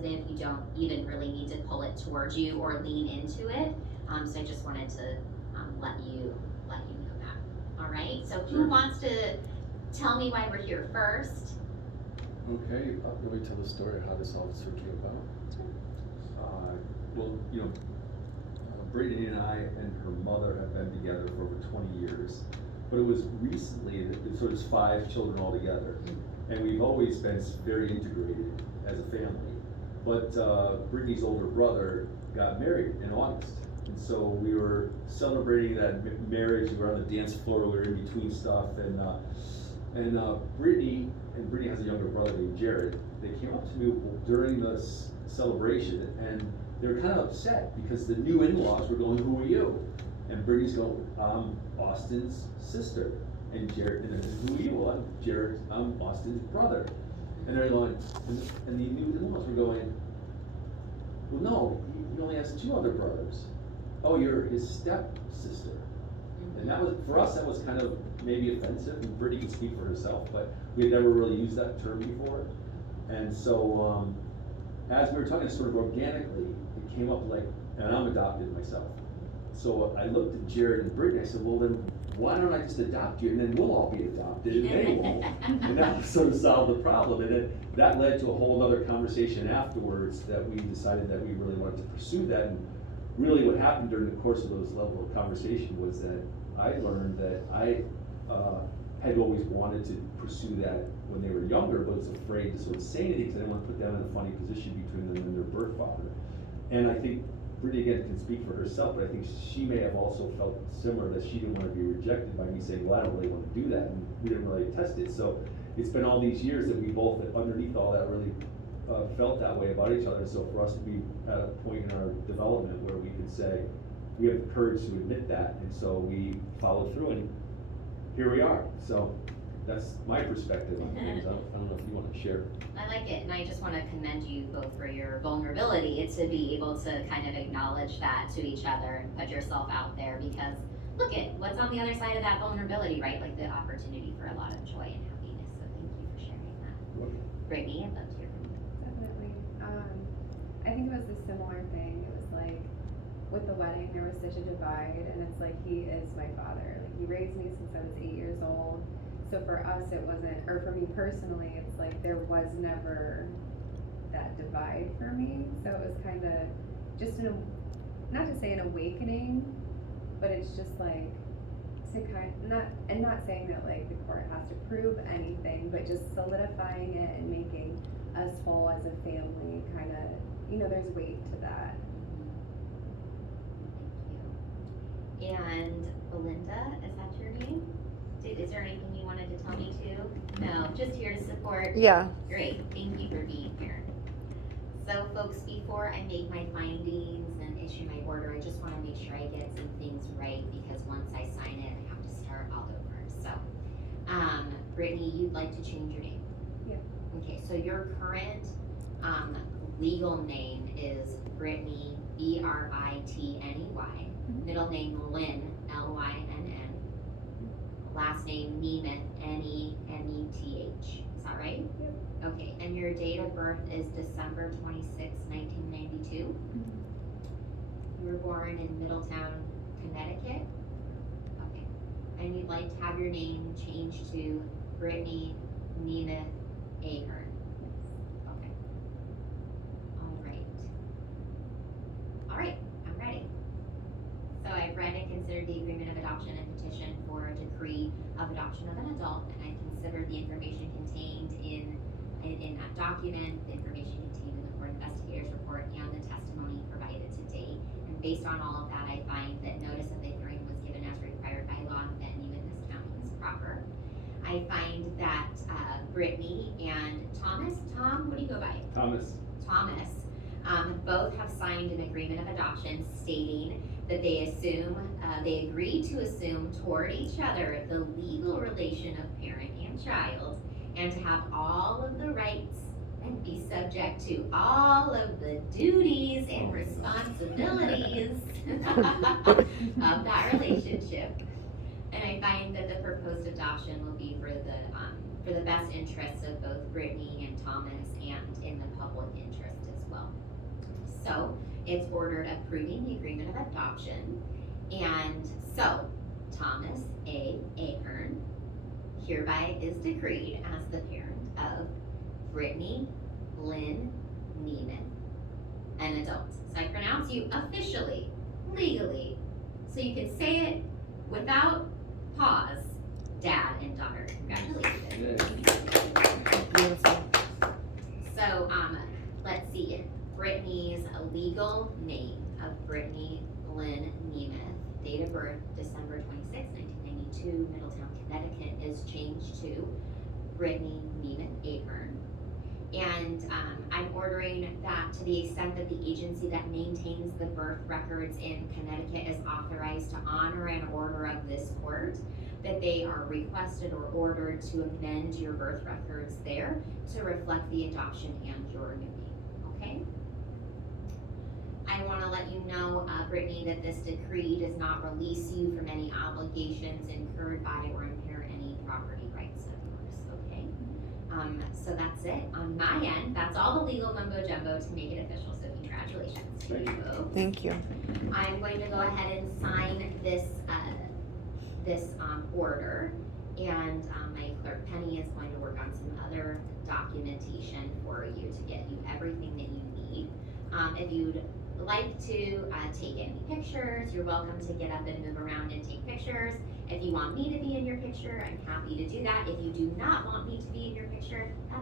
sensitive, you don't even really need to pull it towards you or lean into it. So I just wanted to let you know that. All right. So who wants to tell me why we're here first? Okay, let me tell the story of how this all sort of came about. Well, Brittany and I and her mother have been together for over 20 years. But it was recently that so there's 5 children altogether. And we've always been very integrated as a family. But Brittany's older brother got married in August. And so we were celebrating that marriage. We were on the dance floor, we were in between stuff. And Brittany has a younger brother named Jared. They came up to me during this celebration and they were kind of upset because the new in-laws were going, "Who are you?" And Brittany's going, "I'm Austin's sister." And Jared, and then, "Who are you?" I'm Austin's brother." And they're going, and the new in-laws were going, "Well, no, he only has 2 other brothers." "Oh, you're his stepsister." And that was, for us, that was kind of maybe offensive, and Brittany can speak for herself, but we had never really used that term before. And so, as we were talking sort of organically, it came up like, and I'm adopted myself. So I looked at Jared and Brittany, I said, "Well then, why don't I just adopt you, and then we'll all be adopted, and they won't." And that sort of solved the problem. And then that led to a whole other conversation afterwards that we decided that we really wanted to pursue that. And really what happened during the course of those level of conversation was that I learned that I had always wanted to pursue that when they were younger, but was afraid to sort of say anything because I didn't want to put them in a funny position between them and their birth father. And I think Brittany again can speak for herself, but I think she may have also felt similar, that she didn't want to be rejected by me saying, "Well, I don't really want to do that," and we didn't really test it. So it's been all these years that we both, underneath all that, really felt that way about each other. So for us to be at a point in our development where we could say, we have the courage to admit that, and so we followed through, and here we are. So that's my perspective on things. I don't know if you want to share. I like it, and I just want to commend you both for your vulnerability to be able to kind of acknowledge that to each other and put yourself out there, because look at what's on the other side of that vulnerability, right? Like the opportunity for a lot of joy and happiness. So thank you for sharing that. Brittany, I'd love to hear from you. Definitely. I think it was a similar thing. It was like with the wedding, there was such a divide, and it's like, he is my father. Like, he raised me since I was 8 years old. So for us, it wasn't, or for me personally, it's like there was never that divide for me. So it was kind of just not to say an awakening, but it's just like to not saying that like the court has to prove anything, but just solidifying it and making us whole as a family. Kind of, there's weight to that. Thank you. And Belinda, is that your name? Is there anything you wanted to tell me too? No, just here to support. Yeah. Great, thank you for being here. So folks, before I make my findings and issue my order, I just want to make sure I get some things right, because once I sign it, I have to start all over. So, Brittany, you'd like to change your name? Yeah. Okay, so your current legal name is Brittany, Brittney, middle name Lynn, Lynn, last name Nemeth, Nemeth. Is that right? Yep. Okay, and your date of birth is December 26, 1992. You were born in Middletown, Connecticut. Okay, and you'd like to have your name changed to Brittney Nemeth Ahern. Okay. All right, I'm ready. So I've read and considered the agreement of adoption and petition for a decree of adoption of an adult, and I considered the information contained in that document, the information contained in the court investigator's report, and the testimony provided to date. And based on all of that, I find that notice of the hearing was given as required by law, and venue in this county is proper. I find that Brittany and Tom, what do you go by? Thomas, both have signed an agreement of adoption stating that they agree to assume toward each other the legal relation of parent and child, and to have all of the rights and be subject to all of the duties and responsibilities of that relationship. And I find that the proposed adoption will be for the best interests of both Brittany and Thomas, and in the public interest as well. So it's ordered approving the agreement of adoption. And so Thomas A. Ahern hereby is decreed as the parent of Brittany Lynn Nemeth, an adult. So I pronounce you officially, legally, so you can say it without pause, dad and daughter. Congratulations. Beautiful. So, let's see, Brittany's legal name of Brittany Lynn Nemeth, date of birth December 26, 1992, Middletown, Connecticut, is changed to Brittany Nemeth Ahern. And I'm ordering that to the extent that the agency that maintains the birth records in Connecticut is authorized to honor an order of this court, that they are requested or ordered to amend your birth records there to reflect the adoption and your new name, okay? I wanna let you know, Brittany, that this decree does not release you from any obligations incurred by or impair any property rights of yours, okay? So that's it on my end. That's all the legal mumbo jumbo to make it official, so congratulations to you both. Thank you. I'm going to go ahead and sign this, order, and, my clerk Penny is going to work on some other documentation for you to get you everything that you need. If you'd like to, take any pictures, you're welcome to get up and move around and take pictures. If you want me to be in your picture, I'm happy to do that. If you do not want me to be in your picture, that's